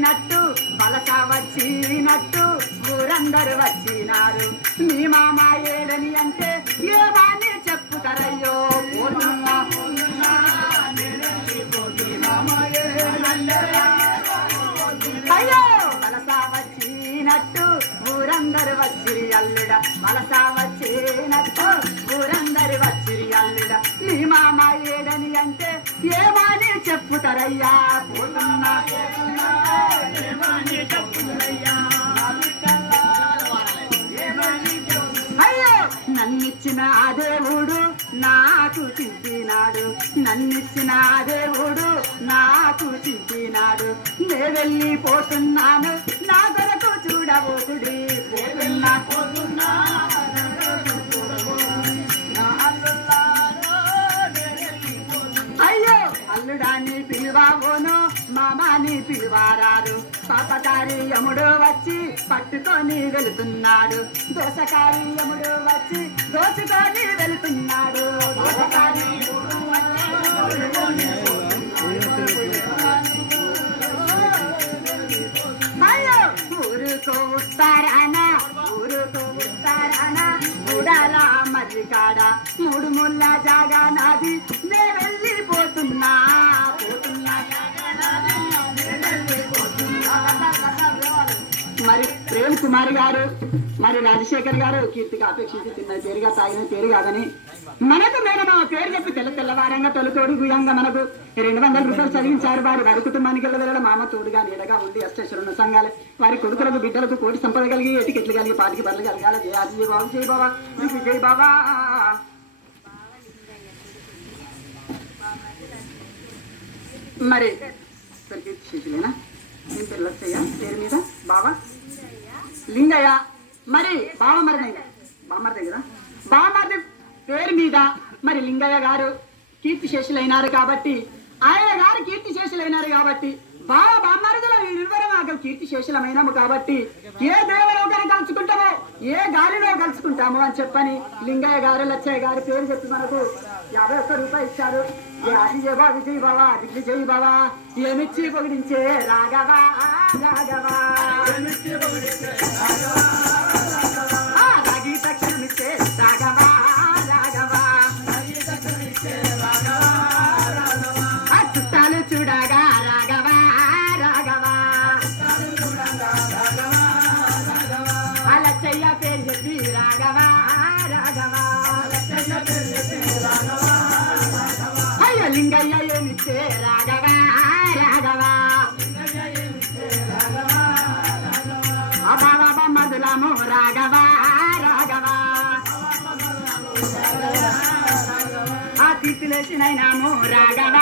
వచ్చినట్టు వలస వచ్చినట్టు ఊరందరూ వచ్చినారు. మీ మామ ఏడని అంటే ఏమాని చెప్పుతారయ్యో అయ్యో! వలస వచ్చినట్టు ఊరందరు వచ్చిరి అల్లుడ. వలస వచ్చినట్టు ఊరందరు వచ్చిరి అల్లుడ. మీ మామ ఏడని అంటే ఏమని చెప్పుతారయ్యా పోతున్నా అయ్యో నన్నిచ్చిన దేవుడు నాకు చింపినాడు నన్నిచ్చిన దేవుడు నాకు చింపినాడు నే వెళ్ళిపోతున్నాను అల్లుడాన్ని పిలువాబోను మామాని పిలువారారు. పాపకారి యముడు వచ్చి పట్టుకొని వెళుతున్నాడు. దోసకారి యముడు వచ్చి దోచుకొని వెళుతున్నాడు. దోసకారి యముడు వచ్చి అయ్యో! ఊరుకో ఉత్తారాన ఊరుకో మర్రికాడ. మూడు ముళ్ళ జాగా నాది మరి ప్రేమ్ కుమార్ గారు మరి రాజశేఖర్ గారు కీర్తిగా అపేక్షించి తిన్న పేరుగా తాగిన పేరు కాదని మనకు మేడం ఆ పేరు చెప్పి తెల్ల తెల్లవారంగా తొలితోడు గుయంగా మనకు రెండు వందల రూపాయలు చదివించారు వారు. వారి కుటుంబానికి వెళ్ళడం మామ తోడుగా నీడగా ఉంది. అష్టేశ్వరుని సంఘాలు. వారి కొడుకులకు బిడ్డలకు కోటి సంపద కలిగి ఎటికెట్లు కలిగి పాటికి బర్రెలు కలగాల జయ బాబు జై బాబా నీకు జై బాబా. మరి సరికి శిశులేనా ఏం పేరు మీద? బాబా లింగయ్య మరి బావమరిది. బామరిది కదా? బామరిది పేరు మీద మరి లింగయ్య గారు కీర్తి శేషులైనారు కాబట్టి ఆయన గారు కీర్తి శేషులైనారు కాబట్టి బావ బామ్మరిదిలో ఇరువురు మాకు కీర్తి శేషులమైనాము కాబట్టి ఏ దేవలోకాన్ని కలుసుకుంటామో ఏ గాలిలో కలుసుకుంటామో అని చెప్పని లింగయ్య గారు లచ్చయ్య గారి పేరు చెప్పి మనకు యాభై ఒక్క రూపాయలు ఇచ్చారు. ఏ అది జయ బాబు బావా అది జై బావా ఏమిచ్చి పొగిడించే రాఘవా రాఘవా? ఏమిచ్చే రాఘవా రాఘవా అబాబా మధులము రాఘవా రాఘవా ఆ రాఘవా